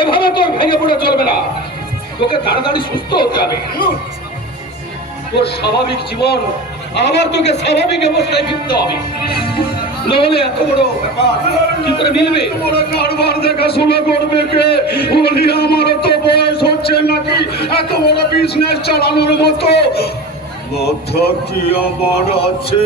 এভাবে তোর ভেঙে পড়ে চলবে না। তোকে তাড়াতাড়ি সুস্থ হতে হবে। তোর স্বাভাবিক জীবন আবার তোকে স্বাভাবিক অবস্থায় ফিরতে হবে। তো বয়স হচ্ছে নাকি এত বড় বিজনেস চালানোর মতো? কি আমার আছে?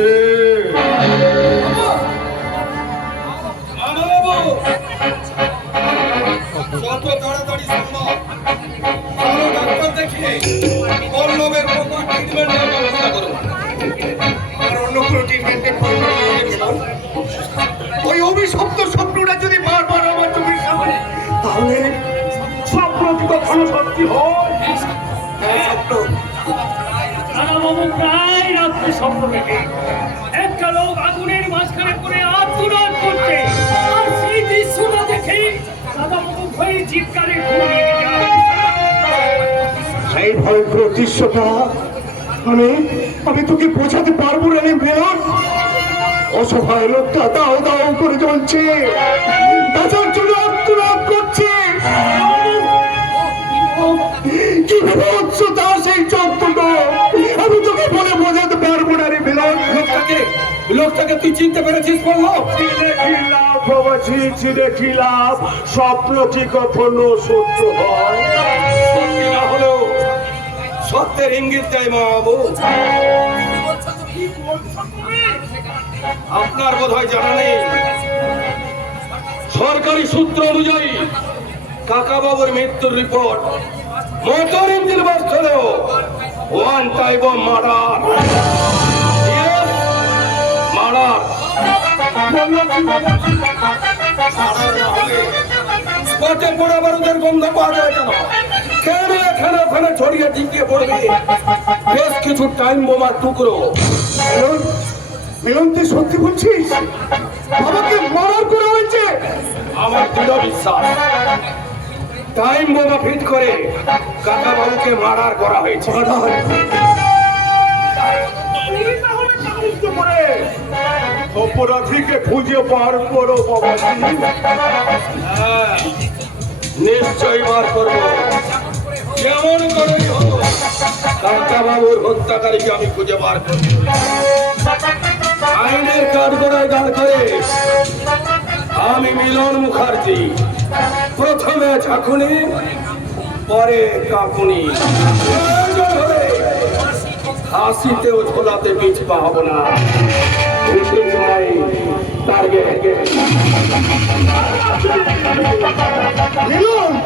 কি কখনো সত্যি হয়? প্রায় রাত্রে স্বপ্ন দেখে একটা লোক আগুনের মাঝখানে পড়ে আত্মনাদ করছে। আর সেই দৃশ্যটা দেখে রাধাবাবু ভয়ে চিৎকারে ঘুমিয়ে সেই ভয়ঙ্কর দৃশ্যটা আমি আমি তোকে বোঝাতে পারব না রে মিলন অসহায় লোকটা দাও দাও করে জ্বলছে। বাঁচার জন্য আত্মনাদ করছে। লোকটাকে তুই চিনতে পেরেছিস প্রবাসী চিনে লাভ স্বপ্ন কি কখনো সত্য হয়? সত্যি না হলেও সত্যের ইঙ্গিত দেয় মা আপনার বোধ হয় জানা নেই। সরকারি সূত্র অনুযায়ী কাকা বাবুর মৃত্যুর report motor engine bus one type of murder. স্পটে পোড়া বারুদের গন্ধ পাওয়া যায় কেন? কেন এখানে ওখানে ছড়িয়ে টিকিয়ে পড়বে? বেশ কিছু টাইম বোমার টুকরো। মিলন তুই সত্যি বলছিস? বাবাকে মারার করা হয়েছে? আমার দৃঢ় বিশ্বাস। টাইম বোমা ফিট করে কাকা বাবুকে মার্ডার করা হয়েছে। সাহায্য করে অপরাধীকে খুঁজে বার করো বাবাজি নিশ্চয়ই বার করব। যেমন কাকা বাবুর হত্যাকারীকে আমি খুঁজে বার করব। আইনের কাঠগড়ায় দাঁড় করে আমি মিলন মুখার্জি, প্রথমে ঝাঁকুনি, পরে কাকুনি হাসিতেও ঝোলাতে পিছপা হব না। টার্গেট মিলন